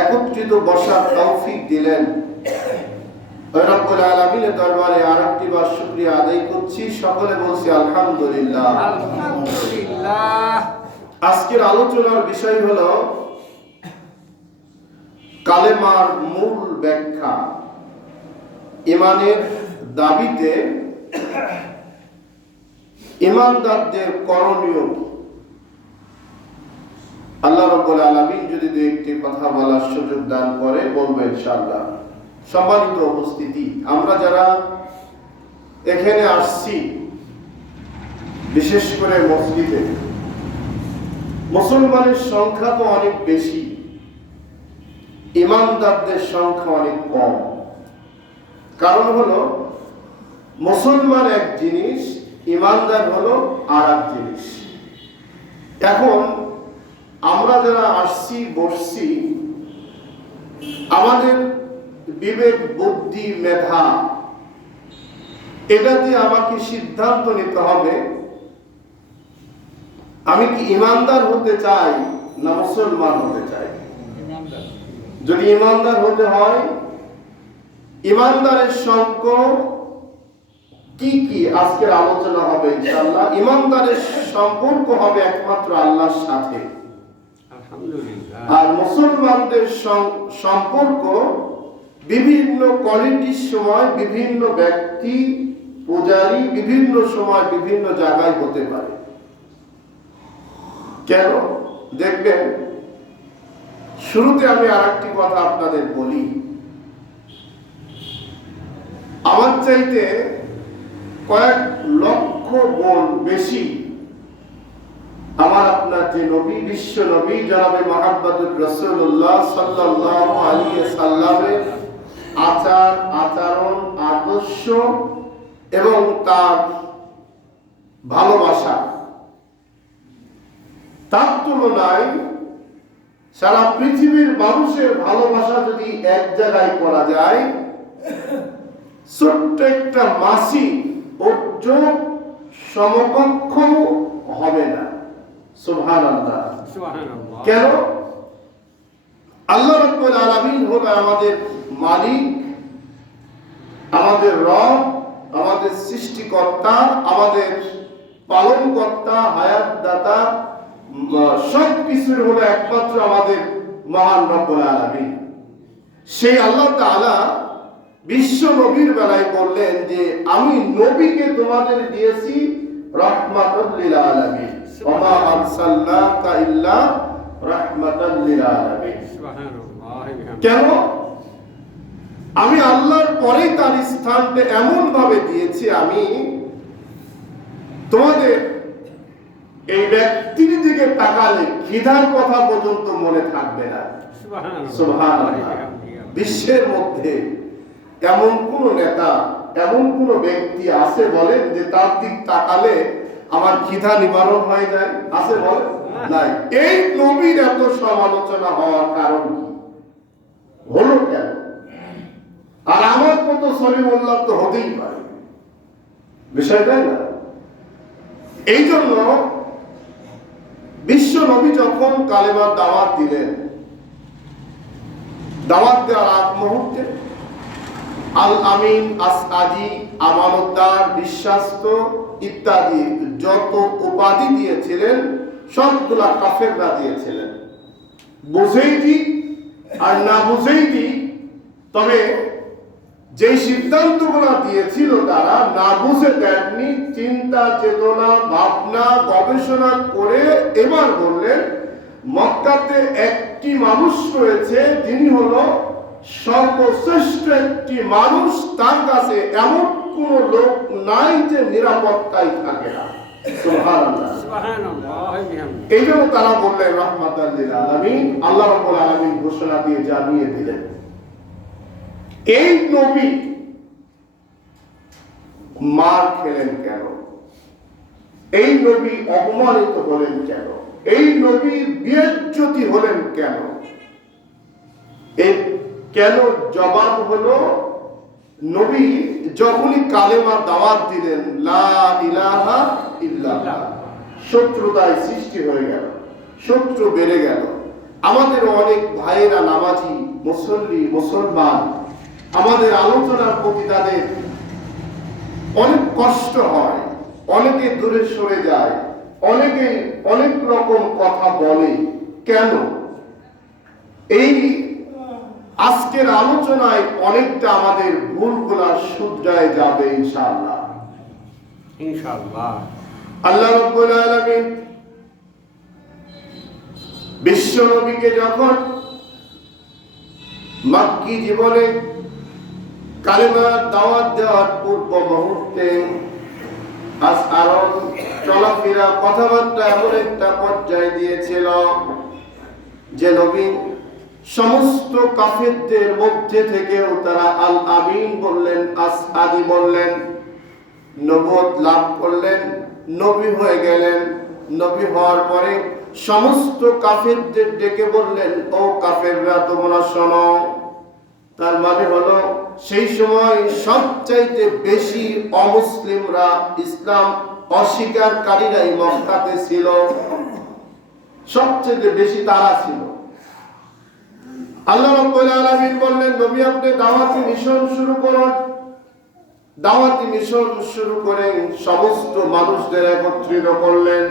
একত্রিত বসার তৌফিক দিলেন। ওই রব্বুল আলামিনের দরবারে আরেকটি বার শুকরিয়া আদায় করছি। সকলে বলছি আলহামদুলিল্লাহ। আলহামদুলিল্লাহ। আজকের আলোচনার বিষয় হলো কালেমার মূল ব্যাখ্যা, ঈমানের দাবিতে ঈমানদারদের করণীয়। আল্লাহ রাব্বুল আলামিন যদি দুই একটি কথা বলার সুযোগ দান করে বলবো ইনশাআল্লাহ। সম্মানিত উপস্থিতি, আমরা যারা এখানে আসছি, বিশেষ করে মসজিদে, মুসলমানের সংখ্যা তো অনেক বেশি, ঈমানদারদের সংখ্যা অনেক কম। কারণ হলো মুসলমান এক জিনিস, ঈমানদার হলো আর এক জিনিস। এখন আমরা যারা আসছি বসছি, আমাদের বিবেক বুদ্ধি মেধা এটা দিয়ে আমাকে সিদ্ধান্ত নিতে হবে, আমি কি ঈমানদার হতে চাই না মুসলমান হতে চাই। যদি ঈমানদার হতে হয়, ঈমানদারের সম্পর্ক কি কি আজকের আলোচনা হবে ইনশাআল্লাহ। ঈমানদারের সম্পর্ক হবে একমাত্র আল্লাহর সাথে। আর মুসলমানদের সম্পর্ক বিভিন্ন কোয়ালিটির সময় বিভিন্ন ব্যক্তি পূজারী বিভিন্ন সময় বিভিন্ন জায়গায় হতে পারে। কেন দেখবেন, শুরুতে আমি আরেকটি কথা আপনাদের বলি। আমার চাইতে কয়েক লক্ষ গুণ বেশি আমার আপনার যে নবী, বিশ্ব নবী জনাবে মুহাম্মদুর রাসূলুল্লাহ সাল্লাল্লাহু আলাইহি সাল্লামের আচার আচরণ আদর্শ এবং তার ভালোবাসা, তার তুলনায় সারা পৃথিবীর মানুষের ভালোবাসা যদি এক জায়গায় করা যায়, ছোট্ট একটা মাছি ওজন সমকক্ষ হবে না। সুবহানাল্লাহ। কেন? আল্লাহ রাব্বুল আলামিন হলো আমাদের মালিক, আমাদের রব, আমাদের সৃষ্টিকর্তা, আমাদের পালনকর্তা, হায়াত দাতা, সব কিছুর হলো একমাত্র আমাদের মহান রব্বুল আলামিন। সেই আল্লাহ তাআলা বিশ্ব নবীর বেলায় বললেন যে আমি নবীকে তোমাদের দিয়েছি রাহমাতাল লিল আলামিন, ওয়া মা আরসালনাকা ইল্লা রাহমাতাল লিল আলামিন। কেন? আমি আল্লাহর পরেই তার স্থানটা এমন ভাবে দিয়েছি, আমি তোমাদের এই ব্যক্তির দিকে তাকালে খিদার কথা পর্যন্ত মনে থাকবে না। সুবহানাল্লাহ। বিশ্বের মধ্যে এমন কোন নেতা, এমন কোন ব্যক্তি আছে বলেন যে তার দিক তাকালে আমার খিদা নিবারণ হয়ে যায়? আছে বলেন? নাই। এই নবীর এত সমালোচনা হওয়ার কারণ কি হলো কেন? আর আমার মতো সলিমুল্লাহ তো হতেই পারে, বিষয়টা না। এই জন্য বিশ্ব নবী যখন কালেমার দাওয়াত দিলেন, দাওয়াত দেওয়ার আগ মুহূর্তে আল আমিন, আসআদি, আমানতদার, বিশ্বাস্ত ইত্যাদি যত উপাধি দিয়েছিলেন সবগুলা কাফেররা দিয়েছিলেন। বুঝেই দিক আর না বুঝেই দিক, তবে যে সিদ্ধান্তগুলো দিয়েছিল তারা না বুঝে দেননি, চিন্তা চেতনা ভাবনা গবেষণা করে এবার বললেন মক্কাতে একটি মানুষ রয়েছে যিনি হলো সর্বশ্রেষ্ঠ একটি মানুষ, তার কাছে এমন কোন লোক নাই যে নিরাপত্তায় থাকে না। সুবহানাল্লাহ। এই জন্য তারা বললেন রাহমাতাল লিল আলামিন। আল্লাহ রাব্বুল আলামিন ঘোষণা দিয়ে জানিয়ে দিলেন এই নবী মার খেলেন কেন, এই নবী অপমানিত হলেন কেন, এই নবী বেইজ্জতি হলেন কেন? এই কেন জবাব হলো, নবী যখনই কালেমা দাওয়াত দিলেন লা ইলাহা ইল্লাল্লাহ, শত্রুতায় সৃষ্টি হয়ে গেল, শত্রু বেড়ে গেল। আমাদের অনেক ভাইয়েরা নামাজি মুসলমান, আমাদের আলোচনার প্রতি তাদের অনেক কষ্ট হয়, অনেকে দূরে সরে যায়, অনেকে অনেক রকম কথা বলে। কেন? এই আজকের আলোচনায় অনেকটা আমাদের ভুলগুলা শুধরায় যাবে ইনশাআল্লাহ। ইনশাআল্লাহ। আল্লাহ রাব্বুল আলামিন বিশ্ব নবীকে যখন মক্কি জীবনে কালেমার দাওয়াত দেওয়ার পূর্ব মুহূর্তে আচরণ, চলাফেরা, কথাবার্তা এমন একটা পর্যায়ে দিয়েছিল যে নবী সমস্ত কাফেরদের মধ্যে থেকেও তারা আল আমিন বললেন, আসআদি বললেন, নবুয়ত লাভ করলেন, নবী হয়ে গেলেন। নবী হওয়ার পরে সমস্ত কাফেরদের ডেকে বললেন, ও কাফেররা তোমরা শোনো। তার মানে হলো সেই সময় সবচাইতে বেশি অমুসলিমরা, ইসলাম অস্বীকারীরাই মক্কাতে ছিল, সবচেয়ে বেশি তারা ছিল। আল্লাহ রাব্বুল আলামিন বললেন, নবী আপনি দাওয়াতি মিশন শুরু করুন। দাওয়াতি মিশন শুরু করে সমস্ত মানুষদের একত্রিত করলেন।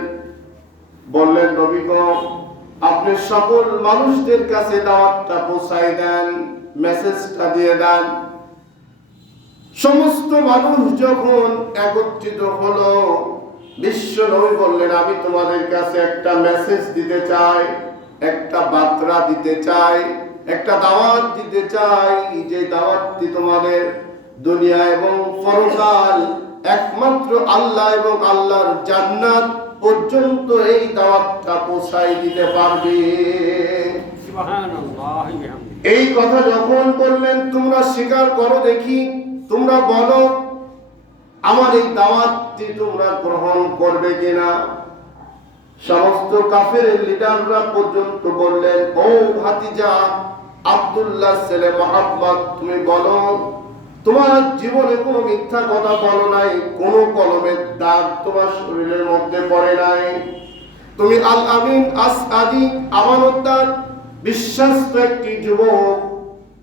বললেন, নবী গো, আপনি সকল মানুষদের কাছে দাওয়াতটা পৌঁছায় দেন, মেসেজটা দিয়ে দেন। সমস্ত মানুষ যখন একত্রিত হলো, বিশ্ব নবী বললেন, আমি তোমাদের কাছে একটা মেসেজ দিতে চাই, একটা বার্তা দিতে চাই, একটা দাওয়াত দিতে চাই, যে দাওয়াতটি তোমাদের দুনিয়া এবং পরকাল একমাত্র আল্লাহ এবং আল্লাহর জান্নাত পর্যন্ত এই দাওয়াতটা পৌঁছায় দিতে পারবে। সুবহানাল্লাহ। এই কথা যখন বললেন, তোমরা স্বীকার করো দেখি, তোমরা বলো আমার এই দাওয়াতটি তোমরা গ্রহণ করবে কিনা। সমস্ত কাফের লিডাররা পর্যন্ত বললেন, ও ভাতিজা আব্দুল্লাহ ছেলে মুহাম্মদ, তুমি বলো তোমার জীবনে কোনো মিথ্যা কথা বলো নাই, কোনো কলমের দাগ তোমার শরীরের মধ্যে পড়ে নাই, তুমি আল আমিন আসআদি আমানতদার বিশ্বাস্ত একটি যুবক,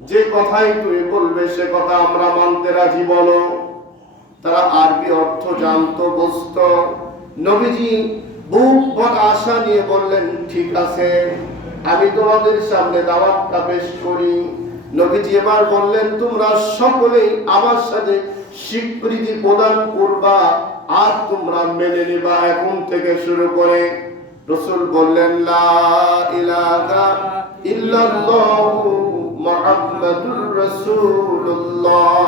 যে কথাই তুমি বলবে সে কথা আমরা মানতে রাজি, বলো। তারা আরবি অর্থ জানতো, বুঝতো। নবীজি বুক ভরা আশা নিয়ে বললেন, ঠিক আছে, আমি তোমাদের সামনে দাওয়াতটা পেশ করি। নবীজি এবার বললেন, তোমরা সকলেই আমার সাথে স্বীকৃতি প্রদান করবা আর তোমরা মেনে নিবা এখন থেকে শুরু করে। রাসূল বললেন, লা ইলাহা ইল্লাল্লাহু মুহাম্মাদুর রাসূলুল্লাহ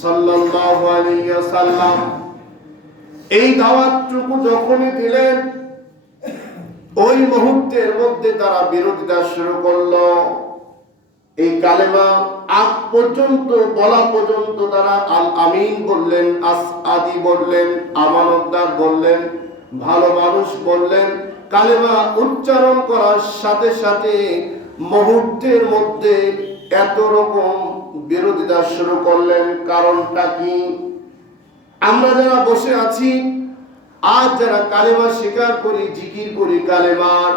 সাল্লাল্লাহু আলাইহি ওয়াসাল্লাম। এই দাওয়াতটুকু যখনই দিলেন, ওই মুহূর্তের মধ্যে তারা বিরোধিতা শুরু করলো। এই কালেমা আগ পর্যন্ত বলা পর্যন্ত তারা আল আমিন বললেন, আসআদি বললেন, আমানতদার বললেন, ভালো মানুষ বললেন। কালেমা উচ্চারণ করার সাথে সাথে মুহূর্তের মধ্যে এত রকম বিরোধিতা শুরু করলেন। কারণটা কি? আমরা যারা বসে আছি, আজ যারা কালেমা স্বীকার করি, জিকির করি কালেমার,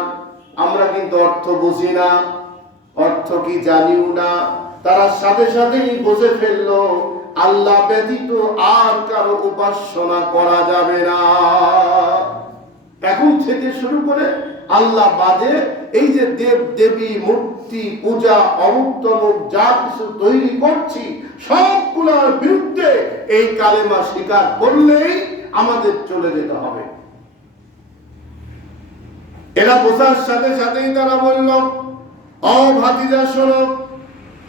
আমরা কিন্তু অর্থ বুঝি না, অর্থ কি জানিও না। তারা সাথে সাথেই বুঝে ফেললো আল্লাহ ব্যতীত আর কারো উপাসনা করা যাবে না। এখন থেকে শুরু করে আল্লাহ বাদে এই যে দেব দেবী মূর্তি পূজা অমুক তমুক যা কিছু তৈরি করছি, সবগুলোর বিরুদ্ধে এই কালেমা স্বীকার করলেই আমাদের চলে যেতে হবে। এরা বোঝার সাথে সাথেই তারা বলল, ও ভাতিজা শোনো,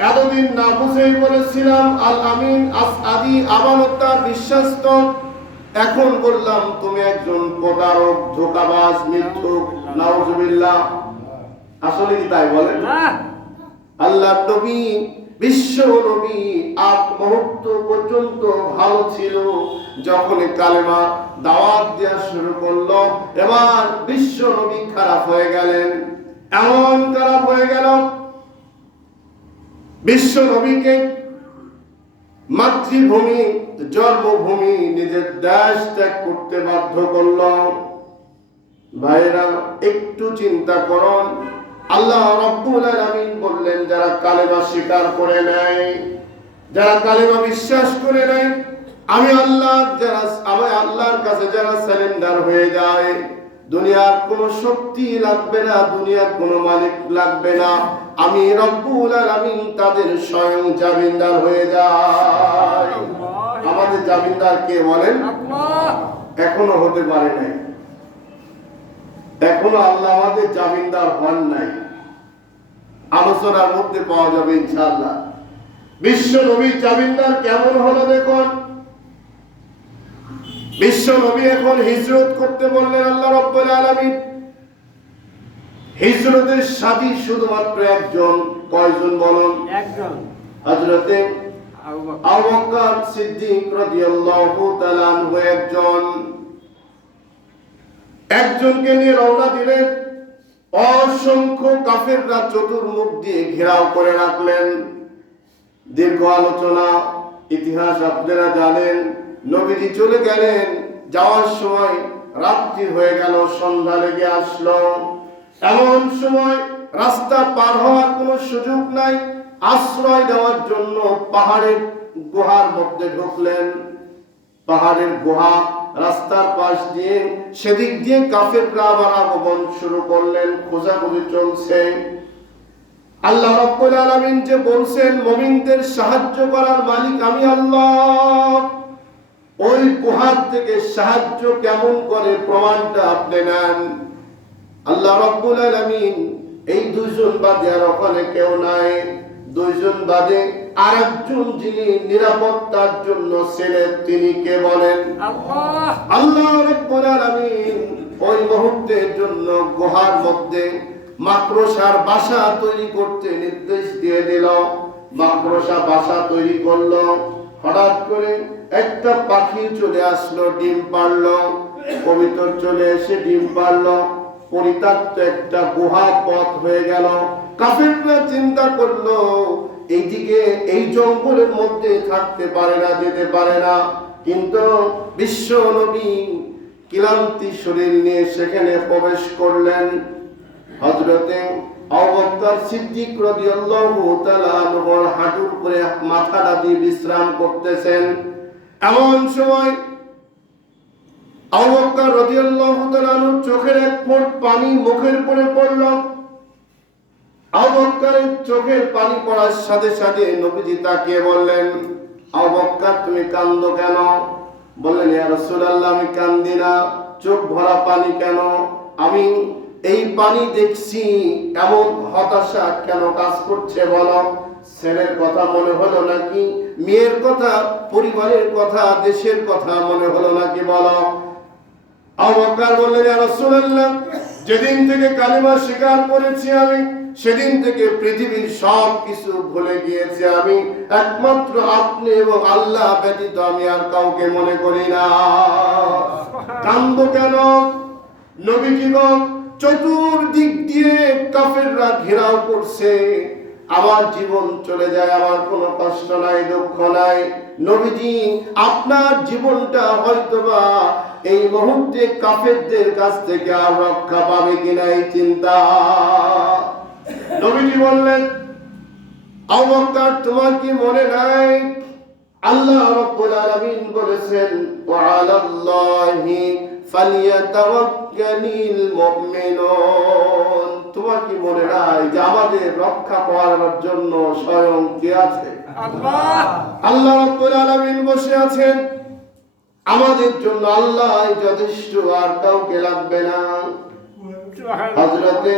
এতদিন না বুঝেই বলেছিলাম আল আমিন আসআদি আমানতদার বিশ্বাস্ত, এখন বললাম তুমি একজন প্রতারক, ধোঁকাবাজ, মিথ্যুক। নাউজুবিল্লাহ। আসলে কি তাই বলেন? আল্লাহ নবী, বিশ্ব নবী আগ মুহূর্ত পর্যন্ত ভালো ছিল, যখন কালেমা দাওয়াত দেওয়া শুরু করলো, এবার বিশ্ব নবী খারাপ হয়ে গেলেন। এমন খারাপ হয়ে গেল, বিশ্ব নবীকে মাতৃভূমি, জন্মভূমি, নিজের দেশ ত্যাগ করতে বাধ্য করল। ভাইরা একটু চিন্তা করুন, আল্লাহ রাব্বুল আলামিন বললেন যারা কালেমা স্বীকার করে নেয়, যারা কালেমা বিশ্বাস করে নেয়, আমি আল্লাহর কাছে যারা সারেন্ডার হয়ে যায়, দুনিয়ার কোনো শক্তি লাগবে না, দুনিয়ার কোনো মালিক লাগবে না, আমি রব্বুল আলামিন তাদের স্বয়ং জামিনদার হয়ে যায়। আমাদের জামিনদার কে বলেন? এখনো হতে পারে নাই, এখনো আল্লাহ আমাদের জামিনদার হন নাই। আলোচনার মধ্যে পাওয়া যাবে ইনশাআল্লাহ। বিশ্ব নবীর জামিনদার কেমন হলো দেখুন। বিশ্ব নবী এখন হিজরত করতে বললেন আল্লাহ রাব্বুল আলামিন। হিজরতের সাথী শুধুমাত্র একজন, কয়জন বলুন? একজন, হযরতে আবু বকর সিদ্দিক রাদিয়াল্লাহু তাআলা আনহু একজনকে নিয়ে রওনা দিলেন। অসংখ্য কাফেররা চতুর্মুখ দিয়ে ঘেরাও করে রাখলেন। দীর্ঘ আলোচনা, ইতিহাস আপনারা জানেন। নবীজি চলে গেলেন, যাওয়ার সময় রাত্রি হয়ে গেল, সন্ধ্যা লেগে আসলো। এমন সময় রাস্তা পার হওয়ার কোনো সুযোগ নাই, আশ্রয় দেওয়ার জন্য পাহাড়ের গুহার মধ্যে ঢুকলেন। পাহাড়ের গুহা, রাস্তার পাশ দিয়ে সেদিক দিয়ে কাফেররা আবার আগমন শুরু করলেন, খোঁজাখুঁজি চলছে। আল্লাহ রাব্বুল আলামিন যে বলছেন মুমিনদের সাহায্য করার মালিক আমি আল্লাহ, ওই গুহার থেকে সাহায্য কেমন করে প্রমাণটা আপনি নেন। আল্লাহ রাব্বুল আলামিন এই দুইজন বাদে আর ওখানে কেউ নাই, দুইজন বাদে আরেকজন যিনি নিরাপত্তার জন্য ছিলেন তিনি কে বলেন? আল্লাহ। আল্লাহ রাব্বুল আলামিন ওই মুহূর্তের জন্য গুহার মধ্যে মাকড়সার বাসা তৈরি করতে নির্দেশ দিয়ে দিল। মাকড়সা বাসা তৈরি করলো। হঠাৎ করে একটা পাখি চলে আসলো, ডিম পারলো। পবিত্র চলে এসে ডিম পারলো। পরিত্যক্ত একটা গুহা পথ হয়ে গেল। কাফেররা চিন্তা করলো এইদিকে এই জঙ্গলের মধ্যে থাকতে পারে না, যেতে পারে না। কিন্তু বিশ্ব নবী ক্লান্তি শরীর নিয়ে সেখানে প্রবেশ করলেন। হযরতে আবু বকর সিদ্দিক রাদিয়াল্লাহু তাআলা আনহুর হাঁটুর উপরে মাথাটা দিয়ে বিশ্রাম করতেছেন। এমন সময় আবু বকর রাদিয়াল্লাহু তাআলা আনহুর চোখের এক ফোঁট পানি মুখের উপরে পড়ল। আবু বকরের চোখের পানি পড়ার সাথে সাথে নবীজি তাকিয়ে বললেন, আবু বকর তুমি কাঁদো কেন? বললেন, ইয়া রাসূলুল্লাহ আমি কাঁদি না, চোখ ভরা পানি কেন? আমি এই পানি দেখছি, এমন হতাশা কেন কাজ করছে বলো? ছেলের কথা মনে হলো নাকি, মেয়ের কথা, পরিবারের কথা, দেশের কথা মনে হলো নাকি বলো? আবু বকর বললেন, ইয়া রাসূলুল্লাহ যেদিন থেকে কালিমা স্বীকার করেছি আমি, সেদিন থেকে পৃথিবীর সব কিছু ভুলে গিয়েছি আমি। একমাত্র আপনি এবং আল্লাহ ব্যতীত আমি আর কাউকে মনে করি না। কান্দো কেন? নবীজিগণ চতুর্দিক দিয়ে কাফেররা ঘেরাও করছে, আমার জীবন চলে যায়, আমার কোনো কষ্ট নাই, দুঃখ নাই। নবীজি আপনার জীবনটা হয়তোবা এই মুহূর্তে কাফেরদের কাছ থেকে আর রক্ষা পাবে কিনা এই চিন্তা। নবীজি বললেন, আবু বকর তোমার কি মনে নাই আল্লাহ রাব্বুল আলামিন বলেছেন ওয়া আলাল্লাহি ফালিয়াতাওয়াক্কালিল মুমিনুন। তোমার কি মনে নাই যে আমাদের রক্ষা করার জন্য স্বয়ং কে আছে? আল্লাহ। আল্লাহ রাব্বুল আলামিন বসে আছেন, আমাদের জন্য আল্লাহই যথেষ্ট, আর কাউকে লাগবে না। হযরতে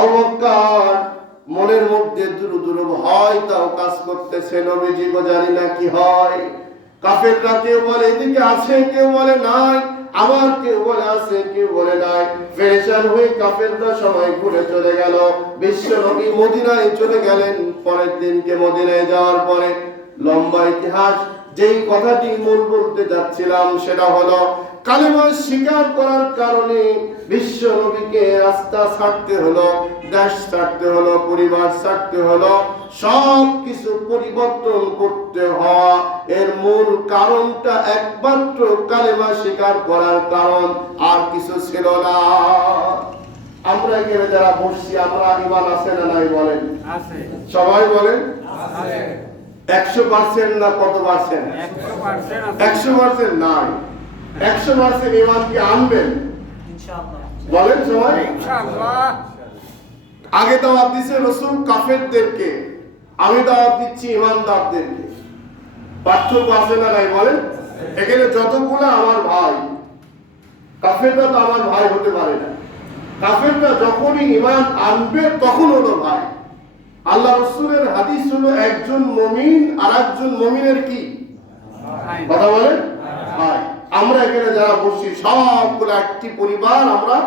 আবু বকর মনের মধ্যে দুরু দুরু ভয় তাও কাজ করতেছে, নবীজি গো জানি না কি হয়। কাফেররা কেউ বলে এদিকে আছে, কেউ বলে নাই, আবার কেউ বলে আছে, কেউ বলে নাই। পেরেশান হয়ে কাফেররা সবাই ঘুরে চলে গেল। বিশ্ব নবী মদিনায় চলে গেলেন। পরের দিনকে মদিনায় যাওয়ার পরে লম্বা ইতিহাস, যেই কথাটি মূল বলতে যাচ্ছিলাম সেটা হলো কালেমা স্বীকার করার কারণে বিশ্ব নবীকে রাস্তা ছাড়তে হলো, দেশ ছাড়তে হলো, পরিবার ছাড়তে হলো, সব কিছু পরিবর্তন করতে হওয়া এর মূল কারণটা একমাত্র কালেমা স্বীকার করার কারণ, আর কিছু ছিল না। আমরা এখানে যারা বসছি আমরা ইমান আছে না নাই বলেন? আছে। সবাই বলেন আছে। 100% না কত পার্সেন্ট? 100% আছে। 100% নাই। 100% ইমান কি আনবেন? ইনশাআল্লাহ। বলেন সবাই। ইনশাআল্লাহ। আগে দাওয়াত দিছে রাসূল কাফেরদেরকে, আমি দাওয়াত দিচ্ছি ইমানদারদেরকে। পার্থক্য আছে না নাই বলেন? এখানে যতগুলো আমার ভাই, কাফেররা তো আমার ভাই হতে পারে না। কাফেররা যখনই ঈমান আনবে তখন হলো ভাই। আল্লাহ রাসূলের হাদিস হলো একজন মুমিন আরেকজন মুমিনের কি কথা বলেন ভাই। আমরা এখানে যারা বসছি সবগুলো একটি পরিবার, আমরা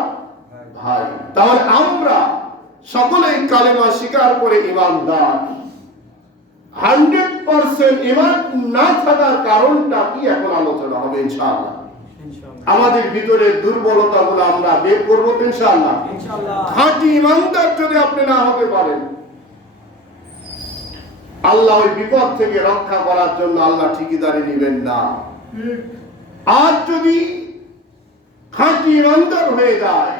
ভাই। তাহলে আমরা সকলেই কালেমা স্বীকার করে ঈমানদার। 100% ঈমান না থাকার কারণটা কি এখন আলোচনা হবে ইনশাআল্লাহ। আমাদের ভিতরে দুর্বলতাগুলো আমরা বের করব ইনশাআল্লাহ। খাঁটি ঈমানদার যদি আপনি না হতে পারেন, আল্লাহ ওই বিপদ থেকে রক্ষা করার জন্য আল্লাহ ঠিকাদারি নেবেন না। আর যদি খাঁটি ঈমানদার হয়ে যায়,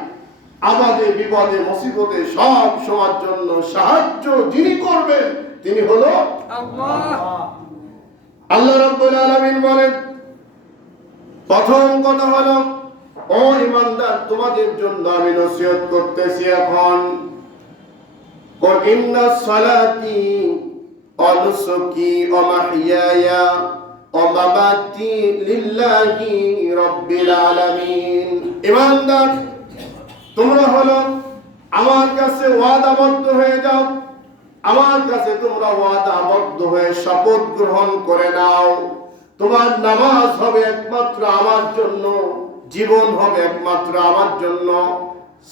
আমাদের বিপদে মুসিবতে সব সময়ের জন্য সাহায্য যিনি করবেন তিনি হলো আল্লাহ। আল্লাহ রাব্বুল আলামিন বলেন, প্রথম কথা হলো ও ঈমানদার, তোমাদের জন্য আমি নসিহত করতেছি এখন। কুল ইন্নাস সালাতি ওয়া নুসুকি ওয়া মাহইয়ায়া ওয়া মামাতি লিল্লাহি রাব্বিল আলামিন। ঈমানদার, তোমরা হলো আমার কাছে ওয়াদাবদ্ধ হয়ে যাও, আমার কাছে তোমরা ওয়াদাবদ্ধ হয়ে শপথ গ্রহণ করে নাও। তোমার নামাজ হবে একমাত্র আমার জন্য, জীবন হবে একমাত্র আমার জন্য,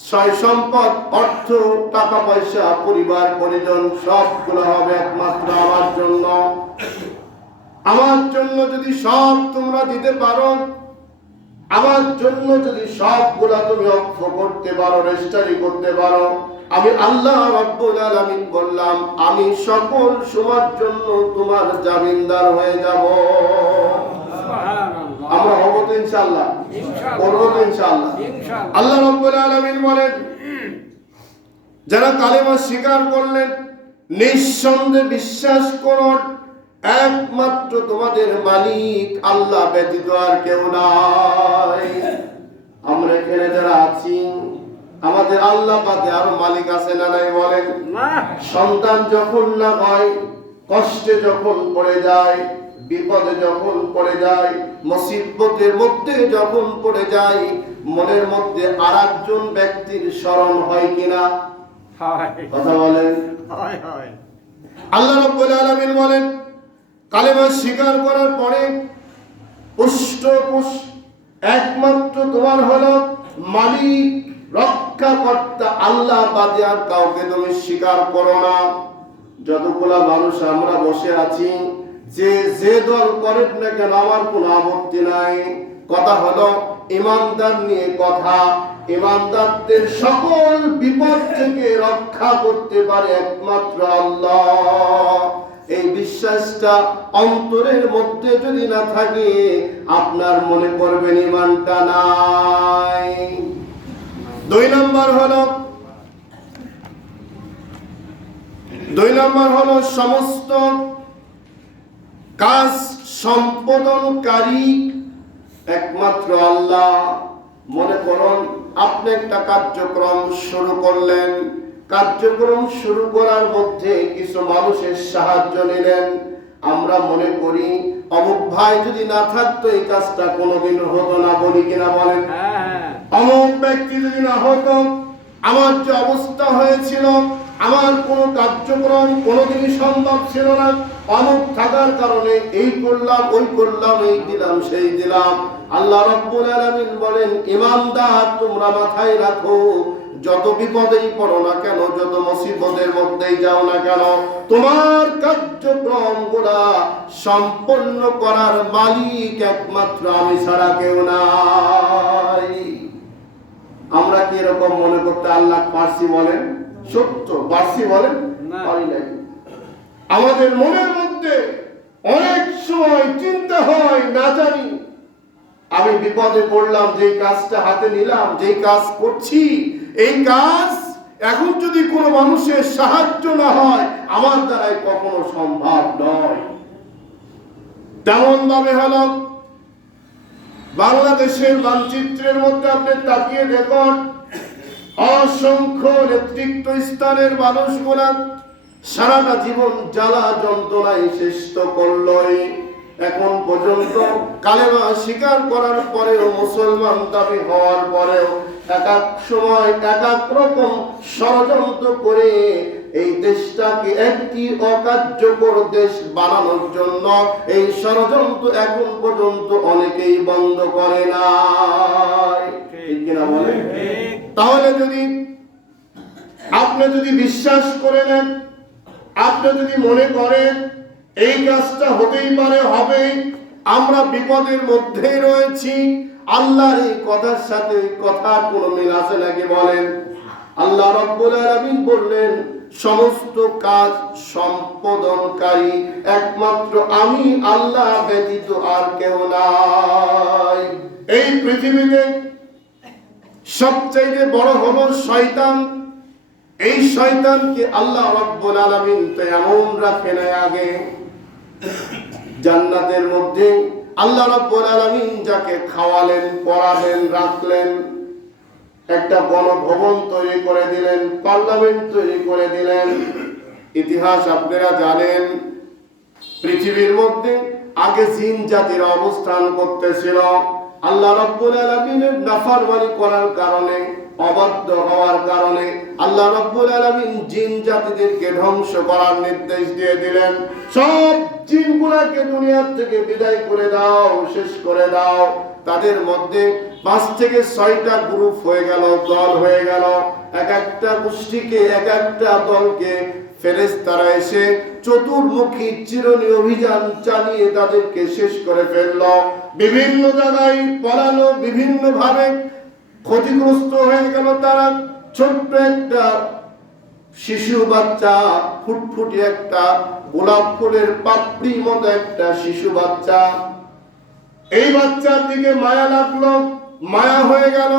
সয় সম্পদ, অর্থ, টাকা পয়সা, পরিবার পরিজন সবগুলো হবে একমাত্র আমার জন্য। আমার জন্য যদি সব তোমরা দিতে পারো, আমার জন্য যদি সবগুলা তুমি অক্ষ করতে পারো, রেজিস্টারি করতে পারো, আমি আল্লাহ রাব্বুল আলামিন বললাম আমি সকল সময়ের জন্য তোমার জামিনদার হয়ে যাব। আমরা হব তো ইনশাআল্লাহ, করব তো ইনশাআল্লাহ। আল্লাহ রাব্বুল আলামিন বলেন, যারা কালেমা স্বীকার করলেন, নিঃসন্দেহে বিশ্বাস করুন একমাত্র তোমাদের মালিক আল্লাহ ব্যতীত আর কেউ নাই। আমরা এখানে যারা আছি আমাদের আল্লাহ বাদে আরো মালিক আছে না নাই বলেন? সন্তান যখন না হয়, কষ্টে যখন পড়ে যায়, বিপদে যখন পড়ে যায়, মুসিবতের মধ্যে যখন পড়ে যায়, মনের মধ্যে আরেকজন ব্যক্তির স্মরণ হয় কিনা? কথা বলেন। আল্লাহ রাব্বুল আলামিন বলেন, কালেমা স্বীকার করার পরে পুষ্টপুষ একমাত্র তোমার হলো মালিক, রক্ষাকর্তা আল্লাহ বাদে আর কাউকে তুমি স্বীকার করো না। যতগুলা মানুষ আমরা বসে আছি, যে দল করেন না কেন আমার কোনো আপত্তি নাই। কথা হলো ঈমানদার নিয়ে কথা। ঈমানদারদের সকল বিপদ থেকে রক্ষা করতে পারে একমাত্র আল্লাহ। এই বিশ্বাসটা অন্তরের মধ্যে যদি না থাকে, আপনার মনে করবেন ঈমানটা নাই। দুই নম্বর হলো সমস্ত কাজ সম্পাদনকারী একমাত্র আল্লাহ। মনে করুন আপনি একটা কার্যক্রম শুরু করলেন, কার্যক্রম শুরু করার মধ্যে কিছু মানুষের সাহায্য নিলেন। আমরা মনে করি অমুক ভাই যদি না থাকতো এই কাজটা কোনোদিন হতো না, বলি কিনা বলেন? অমুক ব্যক্তি যদি না হতো আমার যে অবস্থা হয়েছিল, আমার কোনো কার্যক্রম কোনোদিনই সম্ভব ছিল না। অমুক থাকার কারণে এই করলাম, ওই করলাম, এই দিলাম, সেই দিলাম। আল্লাহ রাব্বুল আলামিন বলেন, ঈমানদার তোমরা মাথায় রাখো, যত বিপদেই পড়ো না কেন, যত মুসিবতের মধ্যেই যাও না কেন, তোমার কার্যক্রমগুলা সম্পন্ন করার মালিক একমাত্র আমি ছাড়া কেউ নাই। আমরা কি এরকম মনে করতে আল্লাহ পারছি বলেন? সত্য পারছি বলেন? পারি নাই। আমাদের মনের মধ্যে অনেক সময় চিন্তা হয়, না জানি আমি বিপদে পড়লাম, যেই কাজটা হাতে নিলাম, যেই কাজ করছি, এই কাজ এখন যদি কোনো মানুষের সাহায্য না হয় আমার দ্বারাই কখনো সম্ভব নয়। তেমন ভাবে হলো বাংলাদেশের মানচিত্রের মধ্যে আপনি তাকিয়ে দেখুন, অসংখ্য নেতৃত্ব স্থানের মানুষগুলা সারাটা জীবন জ্বালা যন্ত্রণায় শেষ করলই, এখন পর্যন্ত কালেমা স্বীকার করার পরেও, মুসলমান দাবি হওয়ার পরেও এক এক সময় এক এক রকম ষড়যন্ত্র করে এই দেশটাকে একটি অকার্যকর দেশ বানানোর জন্য এই ষড়যন্ত্র এখন পর্যন্ত অনেকেই বন্ধ করে নাই। ঠিক কিনা বলেন? তাহলে যদি আপনি যদি বিশ্বাস করে নেন, আপনি যদি মনে করেন এই কাজটা হতেই পারে, হবে, আমরা বিপদের মধ্যেই রয়েছি, আল্লাহর এই কথার সাথে কথার কোনো মিল আছে নাকি বলেন? আল্লাহ রাব্বুল আলামিন বললেন সমস্ত কাজ সম্পাদনকারী একমাত্র আমি আল্লাহ ব্যতীত আর কেউ নাই। এই পৃথিবীতে সবচেয়ে বড় হলো শয়তান। এই শয়তানকে আল্লাহ রাব্বুল আলামিন তো এমন রাখে নাই, আগে জান্নাতের মধ্যে আল্লাহ রাব্বুল আলামিন যাকে খাওয়ালেন, পড়ালেন, রাখলেন, একটা গণভবন তৈরি করে দিলেন, পার্লামেন্ট তৈরি করে দিলেন। ইতিহাস আপনারা জানেন, পৃথিবীর মধ্যে আগে জিন জাতির অবস্থান করতেছিল। আল্লাহ রাব্বুল আলামিনের নাফরমানি করার কারণে, অবাধ্য হওয়ার কারণে আল্লাহ রাব্বুল আলামিন জিন জাতিদেরকে ধ্বংস করার নির্দেশ দিয়ে দিলেন। সব জিনগুলোকে দুনিয়া থেকে বিদায় করে দাও, শেষ করে দাও। তাদের মধ্যে 5 থেকে 6টা গ্রুপ হয়ে গেল, দল হয়ে গেল। এক একটা গোষ্ঠীকে, এক একটা দলকে ফেরেশতারা এসে চতুর্মুখী চিরুনি অভিযান চালিয়ে তাদেরকে শেষ করে ফেলল। বিভিন্ন জায়গায় পলালো, বিভিন্ন ভাবে ক্ষতিগ্রস্ত হয়ে গেল তারা। ছোট্ট একটা শিশু বাচ্চা, ফুটফুটি একটা গোলাপ ফুলের পাপড়ির মতো একটা শিশু বাচ্চা, এই বাচ্চার দিকে মায়া লাগলো, মায়া হয়ে গেল।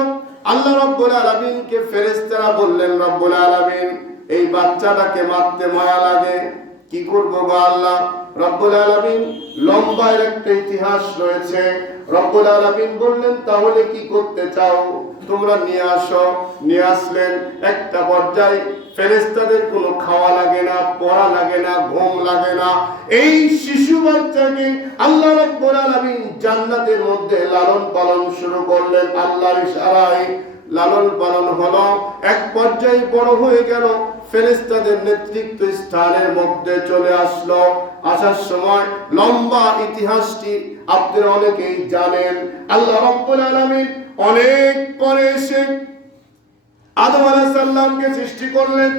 আল্লাহ রাব্বুল আলামিনকে ফেরেশতারা বললেন, রব্বুল আলামিন এই বাচ্চাটাকে মারতে মায়া লাগে, কি করবো গো আল্লাহ? রব্বুল আলামিন লম্বা একটা ইতিহাস রয়েছে। রব্বুল আলামিন বললেন তাহলে কি করতে চাও, তোমরা নিয়ে আসো। নিয়ে আসলেন। একটা পর্যায়ে ফেরেশতাদের কোনো খাওয়া লাগে না, পড়া লাগে না, ঘুম লাগে না। এই শিশু বাচ্চাকে আল্লাহ রাব্বুল আলামিন জান্নাতের মধ্যে লালন পালন শুরু করলেন। আল্লাহর ইশারায় লালন পালন হলো। এক পর্যায়ে বড় হয়ে গেল, ফেরেশতাদের নেতৃত্ব স্থানের মধ্যে চলে আসলো। আসার সময় লম্বা ইতিহাসটি আপনারা অনেকেই জানেন। আল্লাহ রাব্বুল আলামিন অনেক পরে এসে আদম আলাইহিস সালামকে সৃষ্টি করলেন।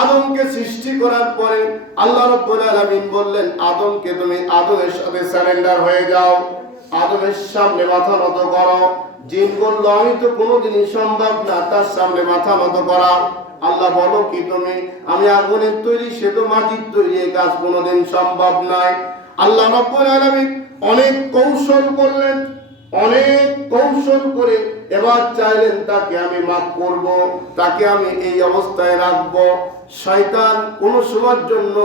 আদমকে সৃষ্টি করার পরে আল্লাহ রাব্বুল আলামিন বললেন আদমকে তুমি আদমের সাথে সারেন্ডার হয়ে যাও, আদমের সামনে মাথা নত করো। জিন বলল আমি তো কোনোদিনই সম্ভব না তার সামনে মাথা নত করা। আল্লাহ বলো কি তুমি, আমি আগুনের তৈরি, সে তো মাটির তৈরি, এই কাজ কোনোদিন সম্ভব নয়। আল্লাহ রাব্বুল আলামিন অনেক কৌশল করলেন, অনেক কৌশল করে এবার চাইলেন তাকে আমি মাফ করব, তাকে আমি এই অবস্থায় রাখবো। শয়তান কোন সময়ের জন্য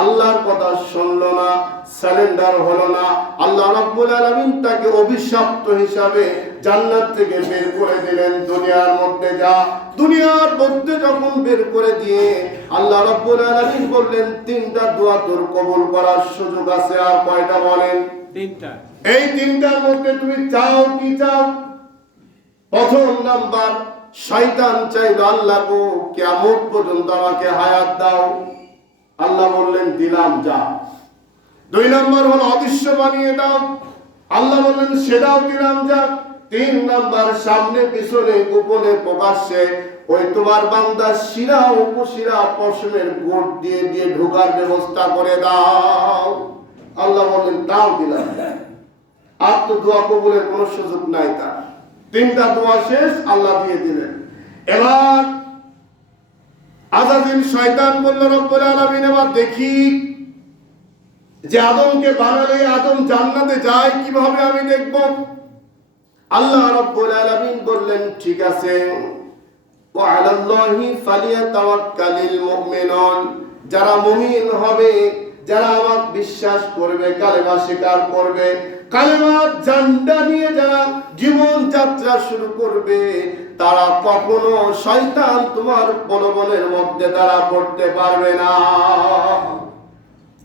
আল্লাহর কথা শুনলো না, সারেন্ডার হলো না। আল্লাহ রাব্বুল আলামিন তাকে অভিশপ্ত হিসাবে জান্নাত থেকে বের করে দিলেন। দুনিয়ার মধ্যে যা, দুনিয়ার মধ্যে যখন বের করে দিয়ে আল্লাহ রাব্বুল আলামিন বললেন 3টা দোয়া তোর কবুল করার সুযোগ আছে। আর কয়টা বলেন? 3টা। এই 3টার মধ্যে তুমি চাও কি চাও? প্রথম নাম্বার, শয়তান চাইল আল্লাহ গো কিয়ামত পর্যন্ত আমাকে হায়াত দাও। আল্লাহ বললেন দিলাম, যা। 2 নাম্বার হলো অদৃশ্য বানিয়ে দাও। আল্লাহ বললেন সেটাও দিলাম, যা। 3 নাম্বার, সামনে পিছনে গোপনে প্রকাশ্যে ওই তোমার বান্দার শিরা উপশিরা পশমের গোট দিয়ে দিয়ে ঢোকার ব্যবস্থা করে দাও। আল্লাহ বললেন তাও দিলাম। আর তো দোয়া কবুলের কোনো সুযোগ নাই তার। 3টা দোয়া শেষ, আল্লাহ দিয়ে দিলেন। এবার আজাজিল শয়তান বলল রব্বুল আলামিন এবার দেখি যে আদমকে বানালে আদম জান্নাতে যায় কিভাবে আমি দেখব। আল্লাহ রাব্বুল আলামিন বললেন ঠিক আছে, ওয়া আলাল্লাহি ফালিয়াতাওয়াক্কালিল মুমিনুন, যারা মুমিন হবে, যারা আমাকে বিশ্বাস করবে, কালেমা স্বীকার করবে, কালেমার ঝান্ডা নিয়ে যারা জীবন যাত্রা শুরু করবে, তারা কখনো শয়তান তোমার প্রলোভনের মধ্যে তারা পড়তে পারবে না।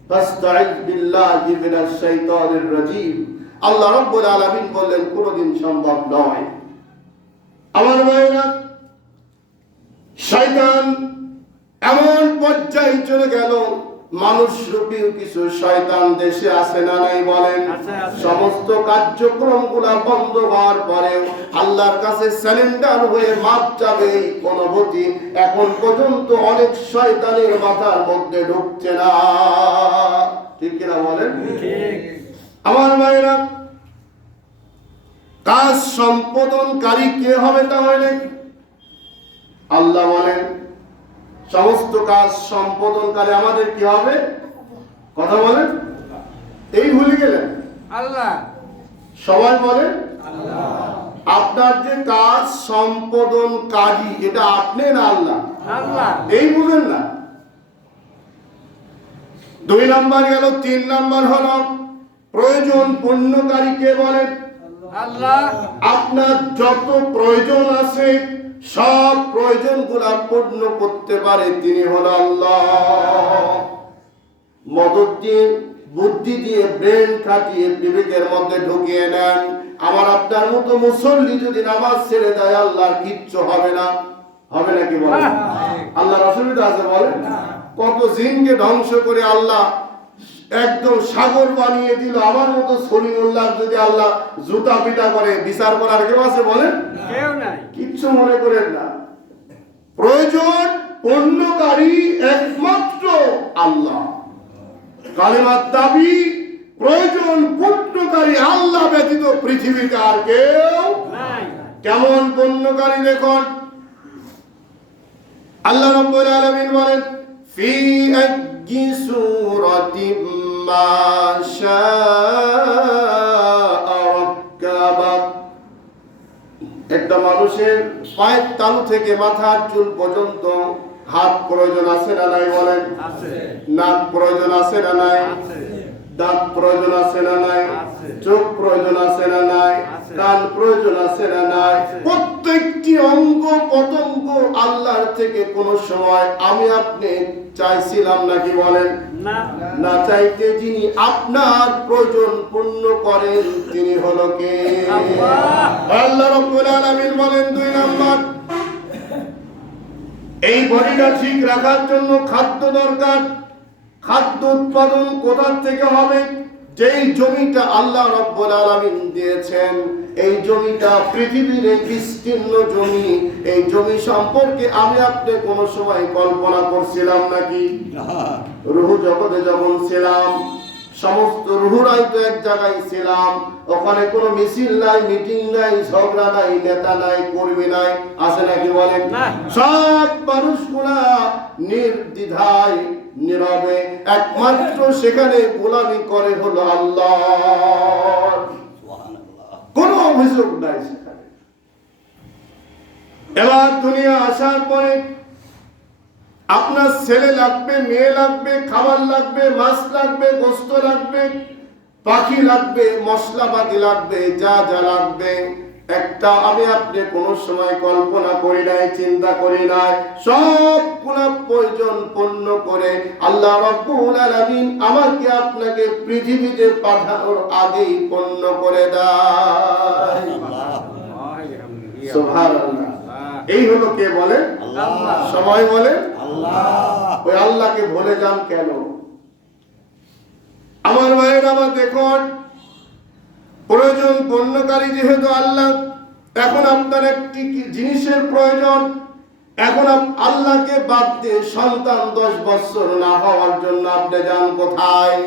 ফাস্তাইজ বিল্লাহি মিনাশ শাইতানির রাজীম। আল্লাহ রাব্বুল আলামিন বললেন কোনদিন সম্ভব নয়। আমার ভাইরা, শয়তান এমন পর্যায়ে চলে গেল, মানুষ রূপী কিছু শয়তান দেশে আছে না নাই বলেন? আছে। সমস্ত কার্যক্রমগুলা বন্ধ হওয়ার পরেও আল্লাহর কাছে স্যালেন্ডার হয়ে মাপ চাবে এই অনুভূতি এখন পর্যন্ত অনেক শয়তানের মাথার মধ্যে ঢুকছে না। ঠিক কিনা বলেন? ঠিক। আমার ভাইরা, কাজ সম্পাদনকারী কে হবে তাহলে? আল্লাহ বলেন সমস্ত কাজ সম্পাদনকারী আমাদের কি হবে? কথা বলেন, এই ভুলে গেলেন? আল্লাহ। সবাই বলেন আল্লাহ। আপনার যে কাজ সম্পাদনকারী এটা আপনি না আল্লাহ? আল্লাহ। এই বুঝেন না? 2 নাম্বার গেল। 3 নাম্বার হলো প্রয়োজন পূর্ণকারী কে বলেন? আল্লাহ। আপনার যত প্রয়োজন আছে সব প্রয়োজনগুলা পূর্ণ করতে পারে তিনি হলো আল্লাহ। মদত দিয়ে, বুদ্ধি দিয়ে, ব্রেন খাটিয়ে বিবেকের মধ্যে ঢুকিয়ে নেন। আমার আপনার মতো মুসল্লি যদি নামাজ ছেড়ে দেয় আল্লাহর কিচ্ছু হবে না। হবে নাকি বলেন? আল্লাহর অসুবিধা আছে বলেন? কত জিনকে ধ্বংস করে আল্লাহ একদম সাগর বানিয়ে দিল। আমার মতো সলিমুল্লাহ যদি আল্লাহ জুতা পিটা করে বিচার করার কেউ আছে বলেন? কেউ নাই। কিচ্ছু মনে করেন না। প্রয়োজন পূর্ণকারী একমাত্র আল্লাহ। কালেমার দাবি প্রয়োজন পূর্ণকারী আল্লাহ ব্যতীত পৃথিবীতে আর কেউ নাই। কেমন পূর্ণকারী দেখুন। আল্লাহ রাব্বুল আলামিন বলেন ফি আইয়ি সূরাতিম মা শাআ রাক্কাবাক। একটা মানুষের পায়ের তালু থেকে মাথার চুল পর্যন্ত হাত প্রয়োজন আছে না নাই বলেন? আছে। নাক প্রয়োজন আছে না নাই? আছে। দাঁত প্রয়োজন আছে না নাই? আছে। চোখ প্রয়োজন আছে না নাই? আছে। কান প্রয়োজন আছে না নাই? আছে। প্রত্যেকটি অঙ্গ প্রত্যঙ্গ আল্লাহর থেকে কোন সময় আমি আপনি চাইছিলাম নাকি বলেন? না। না চাইতে যিনি আপনার প্রয়োজন পূর্ণ করেন তিনি হলো কে? আল্লাহ। আল্লাহ রাব্বুল আলামিন বলেন 2 নাম্বার, এই বডিটা ঠিক রাখার জন্য খাদ্য দরকার। খাদ্য উৎপাদন কোথা থেকে হবে? যেই জমিটা আল্লাহ রাব্বুল আলামিন দিয়েছেন, এই জমিটা পৃথিবীর এক বিস্তীর্ণ জমি। এই জমি সম্পর্কে আমি আপনি কোন সময় কল্পনা করছিলাম নাকি? রূহ জগতে যখন ছিলাম সমস্ত রূহরাই তো এক জায়গায় ছিলাম। ওখানে কোনো মিছিল নাই, মিটিং নাই, ঝগড়া নাই, নেতা নাই, কর্মী নাই, আছে নাকি বলেন? না। সব মানুষগুলা নির্দ্বিধায় নীরবে একমাত্র সেখানে গোলামি করে হলো আল্লাহ। কোনো অভিযোগ নাই সেখানে। এবার দুনিয়া আসার পরে আপনার ছেলে লাগবে, মেয়ে লাগবে, খাবার লাগবে, মাছ লাগবে, গোস্ত লাগবে, পাখি লাগবে, মশলাপাতি লাগবে, যা যা লাগবে একটা আমি আপনি কোনো সময় কল্পনা করি নাই, চিন্তা করি নাই। সবগুলো প্রয়োজন পূর্ণ করে আল্লাহ রাব্বুল আলামিন আমাকে আপনাকে পৃথিবীতে পাঠানোর আগেই পূর্ণ করে দেয়। সুবহানাল্লাহ। এই হলো কে বলে? আল্লাহ। সবাই বলে আল্লাহ। ওই আল্লাহকে ভুলে যান কেন? আমার ভাইয়ের আমার দেখুন, প্রয়োজন পূর্ণকারী যেহেতু আল্লাহ, এখন আপনার একটি জিনিসের প্রয়োজন। এখন আল্লাহকে বাদ দিয়ে সন্তান 10 বছর না হওয়ার জন্য আপনি যান কোথায়?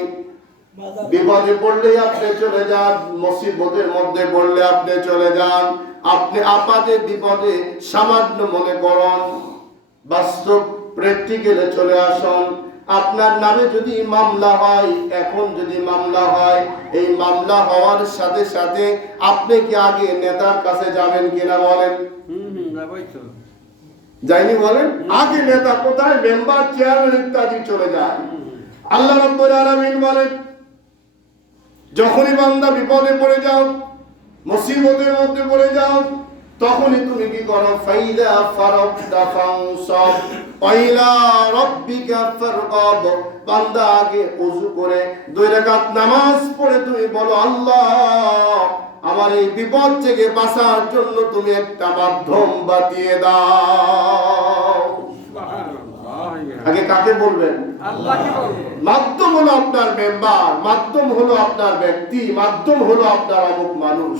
বিপদে পড়লে আপনি চলে যান, মুসিবতের মধ্যে পড়লে আপনি চলে যান। আপনি আপাতে বিপদে সামান্য মনে করুন, বাস্তব প্র্যাকটিক্যালে চলে আসুন। আপনার নামে যদি মামলা হয়, এখন যদি মামলা হয়, এই মামলা হওয়ার সাথে সাথে আপনি কি আগে নেতার কাছে যাবেন কিনা বলেন? যাবই তো। যায়নি বলেন? আগে নেতা কোথায়, মেম্বার, চেয়ারম্যান ইত্যাদি চলে যায়। আল্লাহ রাব্বুল আলামিন বলেন, যখনই বান্দা বিপদে পড়ে যাও, মুসিবতের মধ্যে পড়ে যাও, তখনই তুমি কি করো? ফাইদা ফারাগতা ফানসাব ওয়া ইলা রাব্বিকা ফারগাব। বান্দা আগে ওযু করে 2 রাকাত নামাজ পড়ে তুমি বলো, আল্লাহ আমার এই বিপদ থেকে বাঁচার জন্য তুমি একটা মাধ্যম বাতিয়ে দাও। আগে কাকে বলবেন? আল্লাহকে বলবো। মাধ্যম হলো আপনার মেম্বার, মাধ্যম হলো আপনার ব্যক্তি, মাধ্যম হলো আপনার অমুক মানুষ।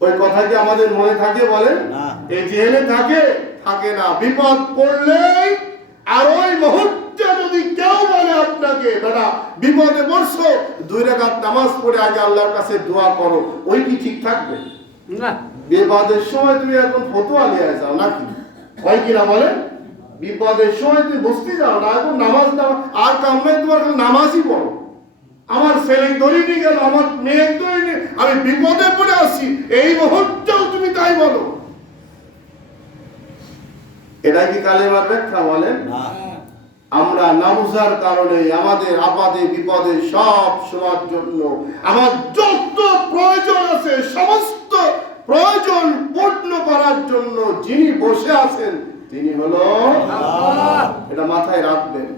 ওই কথা কি আমাদের মনে থাকে বলেন? এই জেনে থাকে থাকে না। বিপদ পড়লেই আর ওই মুহূর্তে যদি কেউ বলে আপনাকে, দাদা বিপদে পড়ছো, 2 রাকাত নামাজ পড়ে আগে আল্লাহর কাছে দোয়া করো, ওই কি ঠিক থাকবে? না। বিপদের সময় তুমি এখন ফতোয়া নিয়ে যাও নাকি? হয় কিনা বলেন? বিপদের সময় তুমি বসতে যাও না, এখন নামাজ দাও আর কামড়ে তোমার নামাজই পড়ো। আমার ছেলে ধরিনি গেল, আমার মেয়ে ধরিনি, আমি বিপদে পড়ে আসি, এই মুহূর্তেও তুমি তাই বলো। এটা কি কালেমার ব্যাখ্যা বলেন? আমরা না বুঝার কারণে আমাদের আপাদে বিপদে সব সময়ের জন্য আমার যত প্রয়োজন আছে সমস্ত প্রয়োজন পূর্ণ করার জন্য যিনি বসে আছেন তিনি হলো আল্লাহ। এটা মাথায় রাখবেন।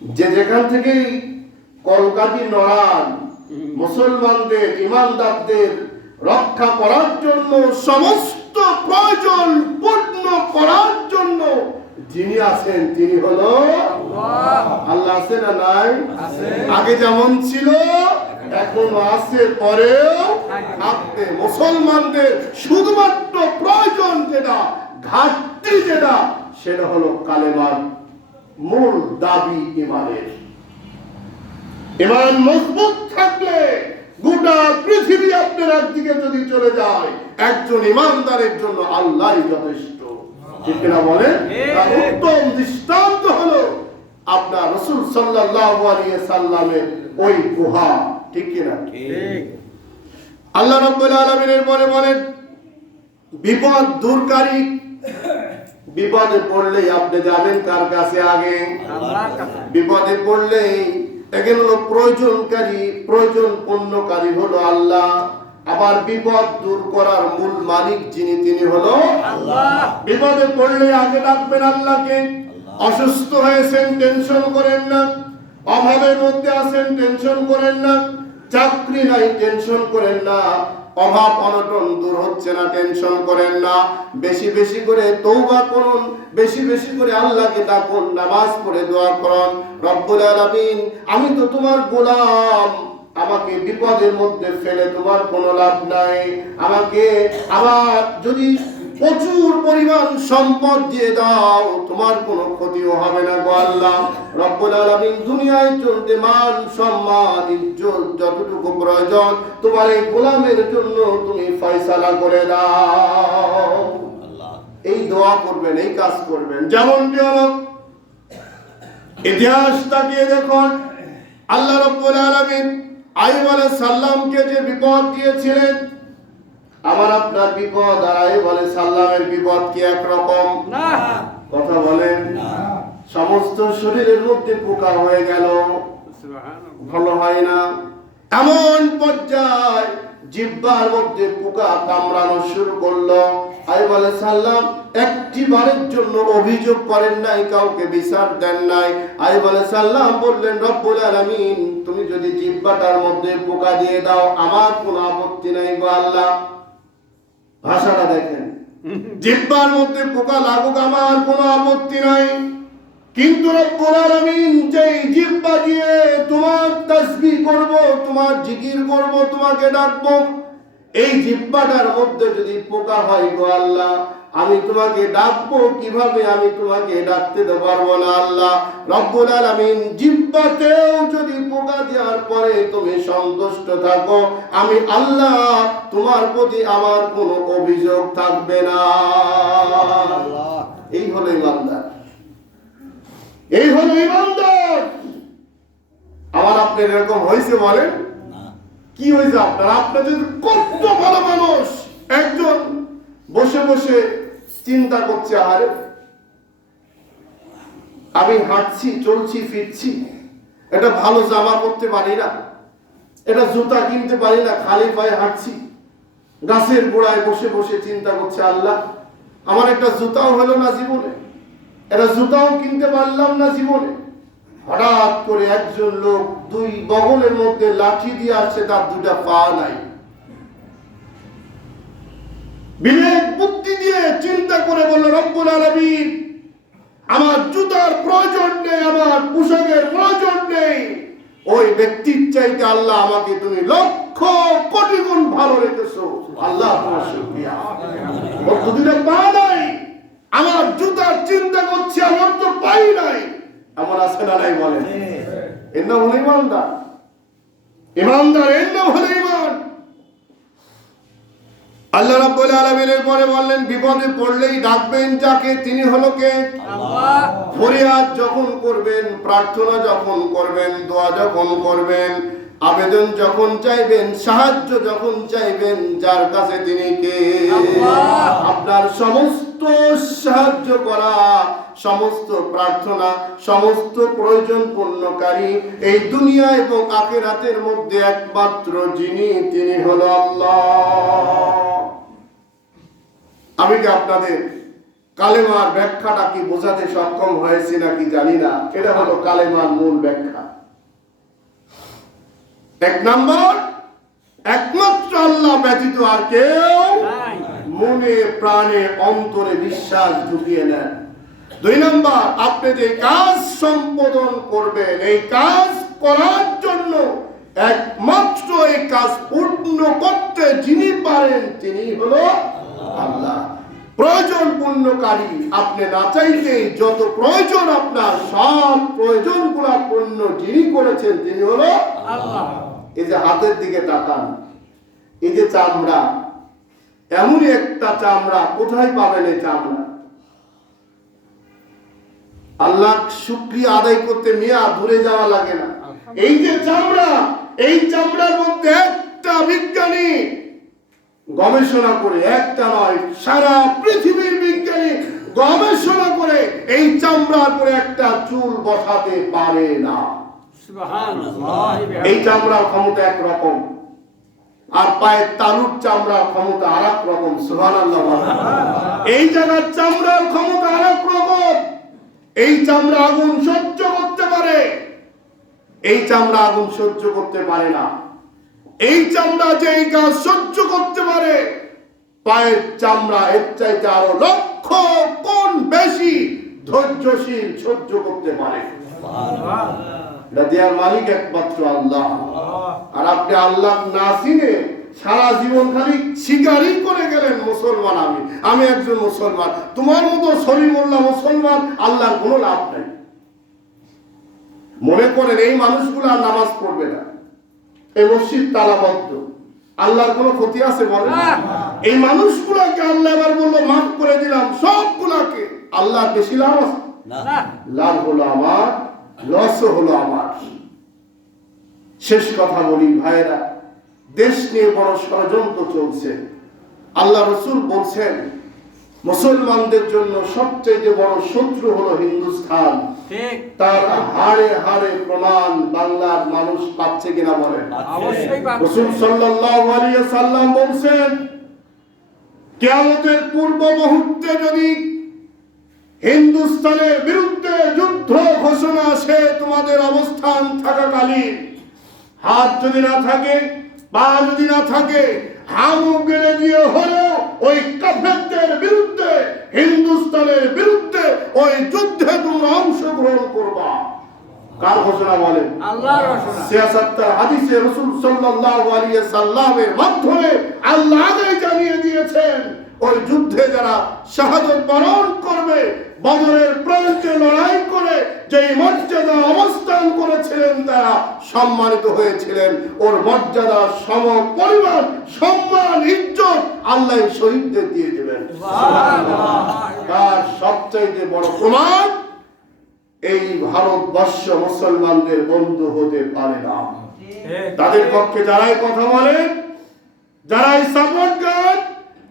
যে যেখান থেকেই কলকাতি নড়ান, মুসলমানদের ইমানদারদের রক্ষা করার জন্য, সমস্ত প্রয়োজন পূর্ণ করার জন্য যিনি আছেন তিনি হলো আল্লাহ। আল্লাহ। আছে না নাই? আছে। আগে যেমন ছিল এখনো আছে, পরেও থাকবে। মুসলমানদের শুধুমাত্র প্রয়োজন যেটা, ঘাটতি যেটা, সেটা হলো কালেমার মূল দাবি ইমানের। ইমান মজবুত থাকলে গোটা পৃথিবী আপনার একদিকে যদি চলে যায়, একজন ইমানদারের জন্য আল্লাহই যথেষ্ট। ঠিক কিনা বলেন? তার উত্তম দৃষ্টান্ত হলো আপনার রাসূল সাল্লাল্লাহু আলাইহি সাল্লামের ওই গুহা। ঠিক কিনা? ঠিক। আল্লাহ রাব্বুল আলামিনের পরে বলেন, বিপদ দূরকারী। বিপদে পড়লেই আপনি যাবেন কার কাছে? আগে আল্লাহর কাছে। বিপদে পড়লেই এখানে হলো প্রয়োজনকারী, প্রয়োজন পূর্ণকারী হলো আল্লাহ। আবার বিপদ দূর করার মূল মালিক যিনি তিনি হলো আল্লাহ। বিপদে পড়লে আগে ডাকবেন আল্লাহকে। অসুস্থ হয়েছেন, টেনশন করেন না। অভাবের মধ্যে আছেন, টেনশন করেন না। চাকরি নাই, টেনশন করেন না। অভাব অনটন দূর হচ্ছে না, টেনশন করেন না। বেশি বেশি করে তওবা করুন, বেশি বেশি করে আল্লাহকে ডাকুন, নামাজ পড়ে দোয়া করুন, রব্বুল আলামিন আমি তো তোমার গোলাম, আমাকে বিপদের মধ্যে ফেলে তোমার কোনো লাভ নাই। আমাকে আবার যদি প্রচুর পরিমাণ সম্পদ দিয়ে দাও, তোমার কোনো ক্ষতিও হবে না গো আল্লাহ। রব্বুল আলামিন দুনিয়ায় চলতে মান সম্মান ইজ্জত যতটুকু প্রয়োজন তোমার এই গোলামের জন্য তুমি ফয়সালা করে দাও। এই দোয়া করবেন, এই কাজ করবেন। যেমনটি হলো ইতিহাস তাকিয়ে দেখুন, আল্লাহ রাব্বুল আলামিন আইয়ুব আলাইহিস সালামকে যে বিপদ দিয়েছিলেন, আমার আপনার বিপদ আর আইয়ুব আলাইহিস সালামের বিপদ কি একরকম? না। কথা বলেন। সমস্ত শরীরের মধ্যে পোকা হয়ে গেল, সুবহানাল্লাহ। ভালো হয় না। এমন পর্যায়ে জিহ্বার মধ্যে পোকা কামড়ানো শুরু করলো। আইয়ুব আলাইহিস সালাম একটি বারের জন্য অভিযোগ করেন নাই, কাউকে বিচার দেন নাই। আইয়ুব আলাইহিস সালাম বললেন, রব্বুল আলামিন তুমি যদি জিহ্বাটার মধ্যে পোকা দিয়ে দাও আমার কোনো আপত্তি নাই গো আল্লাহ। ভাষাটা দেখেন, জিহ্বার মধ্যে পোকা লাগুক আমার কোনো আপত্তি নাই, কিন্তু রব্বুল আলামিন যেই জিহ্বা দিয়ে তোমার তাসবিহ করব, তোমার জিকির করব, তোমাকে ডাকবো, এই জিহ্বাটার মধ্যে যদি পোকা হয় গো আল্লাহ, আমি তোমাকে ডাকবো কিভাবে? আমি তোমাকে ডাকতে পারবো না আল্লাহ। রব্বুল আলামিন জিহ্বাতেও যদি পোকা দেওয়ার পরে তুমি সন্তুষ্ট থাকো, আমি আল্লাহ তোমার প্রতি আমার কোনো অভিযোগ থাকবে না। এই হলো ইমানদার, এই হলো ইমানদার। আমার আপনার এরকম হয়েছে বলেন? কি হয়েছে আপনার? আপনার যদি কত ভালো মানুষ, একজন বসে বসে চিন্তা করছে, আরে আমি হাঁটছি, চলছি, ফিরছি, এটা ভালো জামা পরতে পারি না, এটা জুতা কিনতে পারি না, খালি পায়ে হাঁটছি। গাছের গোড়ায় বসে বসে চিন্তা করছে, আল্লাহ আমার একটা জুতাও হলো না জীবনে, এটা জুতাও কিনতে পারলাম না জীবনে। হঠাৎ করে একজন লোক দুই বগলের মধ্যে লাঠি দিয়ে আসছে, তার দুটা পা নাই। বিবেক বুদ্ধি দিয়ে চিন্তা করে বলল, রব্বুল আলামিন আমার জুতার প্রয়োজন নেই, আমার পোশাকের প্রয়োজন নেই, ওই ব্যক্তির চাইতে আল্লাহ আমাকে তুমি লক্ষ কোটি গুণ ভালো রেখেছো, আল্লাহ তোমার শুকরিয়া। ওর তো দুটা পা নাই, আমার জুতার চিন্তা করছি, আমার তো পাই নাই। এমন আছে না নাই বলেন? এর নাম হলো ইমানদার। ইমানদার এর নাম হলো ইমান। আল্লাহ রাব্বুল আলামিনের পরে বললেন, বিপদে পড়লেই ডাকবেন যাকে, তিনি হলো কে? আল্লাহ। ফরিয়াদ যখন করবেন, প্রার্থনা যখন করবেন, দোয়া যখন করবেন, আবেদন যখন চাইবেন, সাহায্য যখন চাইবেন, যার কাছে তিনি কে? আল্লাহ। আপনার সমস্ত সাহায্য করা, সমস্ত প্রার্থনা, সমস্ত প্রয়োজন পূর্ণকারী এই দুনিয়া এবং আখিরাতের মধ্যে একমাত্র যিনি, তিনি হলো আল্লাহ। আমি কি আপনাদের কালেমার ব্যাখ্যাটা কি বোঝাতে সক্ষম হয়েছি নাকি জানি না। এটা হলো কালেমার মূল ব্যাখ্যা। এক নম্বর, একমাত্র আল্লাহ ব্যতীত আর কেউ নাই। মনে প্রাণে অন্তরে বিশ্বাস ঢুকিয়ে নেন। দুই নম্বর, আপনি যে কাজ সম্পাদন করবেন, এই কাজ করার জন্য একমাত্র এই কাজ পূর্ণ করতে যিনি পারেন, তিনি হলো আল্লাহ। প্রয়োজন পূর্ণকারী, আপনি না চাইতেই যত প্রয়োজন আপনার, সব প্রয়োজন গুলা পূর্ণ যিনি করেছেন, তিনি হলো আল্লাহ। এই যে হাতের দিকে তাকান, এই যে চামড়া, এমনই একটা চামড়া, কোথায় পাবেন এই চামড়া? আল্লাহ শুকরিয়া আদায় করতে মিয়া দূরে যাওয়া লাগে না। এই যে চামড়া, এই চামড়ার মধ্যে একটা বিজ্ঞানী গবেষণা করে, একটা নয় সারা পৃথিবীর বিজ্ঞানী গবেষণা করে এই চামড়ার পরে একটা চুল বসাতে পারে না। সুবহানাল্লাহ। এই চামড়ার ক্ষমতা একরকম, আর পায়ের তালুর চামড়ার ক্ষমতা আর এক রকম। সুবহানাল্লাহ। এই জায়গার চামড়ার ক্ষমতা আর এক রকম। এই চামড়া আগুন সহ্য করতে পারে, এই চামড়া আগুন সহ্য করতে পারে না। এই চামড়া যে এই গাছ সহ্য করতে পারে, পায়ের চামড়া এর চাইতে আরো লক্ষ গুণ বেশি ধৈর্যশীল, সহ্য করতে পারে। এটা দেওয়ার মালিক একমাত্র আল্লাহ। আর আপনি আল্লাহ না চিনে সারা জীবন খালি শিকারই করে গেলেন, মুসলমান আমি একজন মুসলমান, তোমার মতো সলিমুল্লাহ মুসলমান, আল্লাহর কোনো লাভ নাই। মনে করেন এই মানুষগুলো আর নামাজ পড়বে না, এই মসজিদ তালাবদ্ধ, আল্লাহর কোনো ক্ষতি আছে বলেন? এই মানুষগুলোকে আল্লাহ এবার বললো মাফ করে দিলাম, সবগুলাকে। আল্লাহর বেশি লাভ আছে? লাভ হলো আমার, লস হলো আমার। শেষ কথা বলি ভাইয়েরা, দেশ নিয়ে বড় ষড়যন্ত্র চলছে। আল্লাহ রসুল বলছেন, মুসলমানদের জন্য সবচেয়ে বড় শত্রু হলো হিন্দুস্তান। ঠিক। তার হাড়ে হাড়ে প্রমাণ বাংলার মানুষ পাচ্ছে কিনা বলেন? অবশ্যই পাচ্ছে। রাসূল সাল্লাল্লাহু আলাইহি ওয়াসাল্লাম বলছেন, কিয়ামতের পূর্ব মুহূর্তে যদি হিন্দুস্তানের বিরুদ্ধে যুদ্ধ ঘোষণা আসে, তোমাদের অবস্থান থাকাকালীন হাত যদি না থাকে, পা যদি না থাকে, হামু গেড়ে দিয়ে হলেও ওই কাফেরদের বিরুদ্ধে, হিন্দুস্তানের বিরুদ্ধে ওই যুদ্ধে তোমরা অংশগ্রহণ করবা। কার ঘোষণা বলেন? আল্লাহর ঘোষণা। সিয়াসাত্তার হাদিসে রাসূল সাল্লাল্লাহু আলাইহি সাল্লামের মাধ্যমে আল্লাহ আগে জানিয়ে দিয়েছেন, ওই যুদ্ধে যারা শাহাদাত বরণ করবে, বদরের প্রান্তে লড়াই করে যে মর্যাদা অবস্থান করেছিলেন, তারা সম্মানিত হয়েছিলেন। ওর মর্যাদা সম পরিমাণ সম্মান, ইজ্জত আল্লাহ শহীদদের দিয়ে দেবেন। তার সবচাইতে বড় প্রমাণ, এই ভারতবর্ষ মুসলমানদের বন্ধু হতে পারে না। তাদের পক্ষে যারাই কথা বলেন, যারাই সাপোর্ট করেন,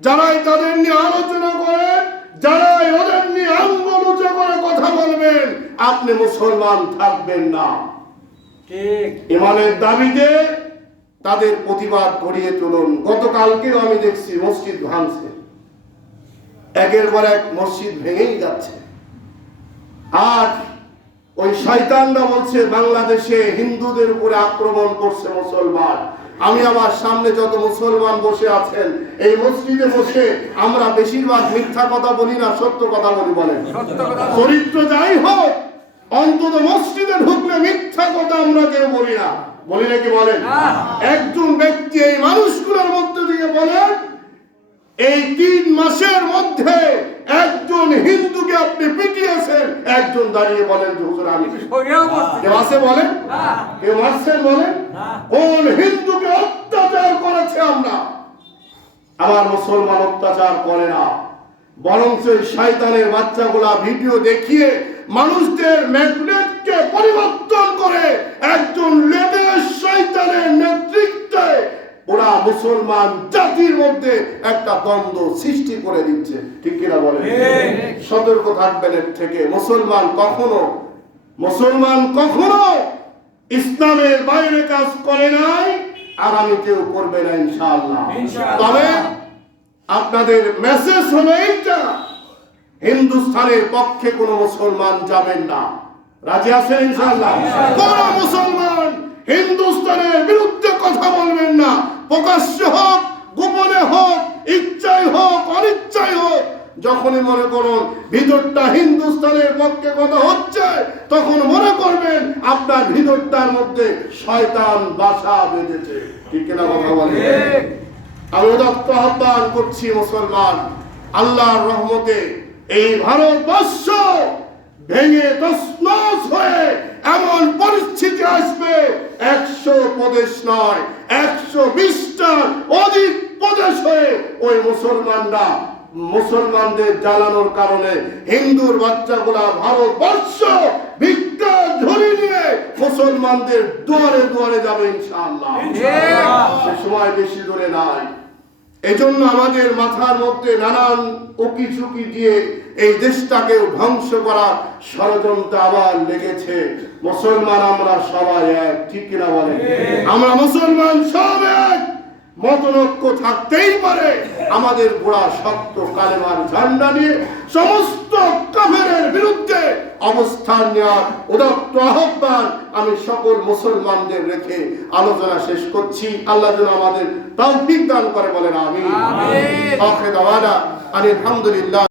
যারাই তাদের নিয়ে আলোচনা করেন, যারা ওদের নিয়ে আঙ্গুল উঁচু করে কথা বলবেন, আপনি মুসলমান থাকবেন না। ঠিক। ইমানের দাবিতে তাদের প্রতিবাদ করিয়ে তুলুন। গতকালকেও আমি দেখছি মসজিদ ভাঙছে, একের পর এক মসজিদ ভেঙেই যাচ্ছে। আর ওই শয়তানরা বলছে বাংলাদেশে হিন্দুদের উপরে আক্রমণ করছে মুসলমান। আমি আমার সামনে যত মুসলমান বসে আছেন, এই মসজিদে বসে আমরা বেশিরভাগ মিথ্যা কথা বলি না, সত্য কথা বলি। বলেন সত্য কথা। চরিত্র যাই হোক, অন্তত মসজিদে ঢুকলে মিথ্যা কথা আমরা কেউ বলি না। বলি নাকি বলেন? একজন ব্যক্তি এই মানুষগুলোর মধ্যে থেকে বলেন, এই 3 মাসের মধ্যে একজন হিন্দুকে আপনি পিটিয়েছেন, একজন দাঁড়িয়ে বলেন যে হুজুর আমি। কেউ আছে বলেন? কেউ মারছেন বলেন? কোন হিন্দুকে অত্যাচার করেছে আমরা? আমার মুসলমান অত্যাচার করে না, বরং সেই শয়তানের বাচ্চাগুলা ভিডিও দেখিয়ে মানুষদের ম্যাগনেটকে পরিবর্তন করে একজন লেটেস্ট শয়তানের নেতৃত্বে ওরা মুসলমান জাতির মধ্যে একটা দ্বন্দ্ব সৃষ্টি করে দিচ্ছে। ঠিক কিনা বলেন? সতর্ক থাকবেন এর থেকে। মুসলমান কখনো ইসলামের বাইরে কাজ করে নাই, আগামীতেও করবে না ইনশাআল্লাহ। তবে আপনাদের মেসেজ হলো এইটা, হিন্দুস্তানের পক্ষে কোনো মুসলমান যাবেন না। রাজি আছেন ইনশাআল্লাহ? কোন মুসলমান হিন্দুস্তানের বিরুদ্ধে কথা বলবেন না, প্রকাশ্য হোক, গোপনে হোক, ইচ্ছাই হোক, অনিচ্ছাই হোক। যখনই মনে করুন ভিতরটা হিন্দুস্তানের পক্ষে কথা হচ্ছে, তখন মনে করবেন আপনার ভিতরটার মধ্যে শয়তান বাসা বেঁধেছে। ঠিক কিনা কথা বলেন? আমি উদাত্ত আহ্বান করছি মুসলমান, আল্লাহর রহমতে এই ভারতবর্ষ ভেঙে তছনছ হয়ে এমন পরিস্থিতি আসবে, 100 প্রদেশ নয় 120টার অধিক প্রদেশ হয়ে ওই মুসলমানদের জ্বালানোর কারণে হিন্দুর বাচ্চাগুলা ভারতবর্ষ ভিক্ষা ঝুড়ি নিয়ে মুসলমানদের দুয়ারে দুয়ারে যাবে ইনশাআল্লাহ। সে সময় বেশি দূরে নাই। এজন্য আমাদের মাথার মধ্যে নানান উকি ঝুঁকি দিয়ে এই দেশটাকে ধ্বংস করার ষড়যন্ত্র আবার লেগেছে। মুসলমান আমরা সবাই এক। ঠিক কিনা বলেন? আমরা মুসলমান সব এক। মতনৈক্য থাকতেই পারে, আমাদের গোড়া শক্ত কালেমার ঝান্ডা নিয়ে সমস্ত কাফেরের বিরুদ্ধে অবস্থান নেওয়ার উদাত্ত আহ্বান আমি সকল মুসলমানদের রেখে আলোচনা শেষ করছি। আল্লাহ যেন আমাদের তৌফিক দান করে। বলেন আমিন। আখির দাওয়ানা আলহামদুলিল্লাহ।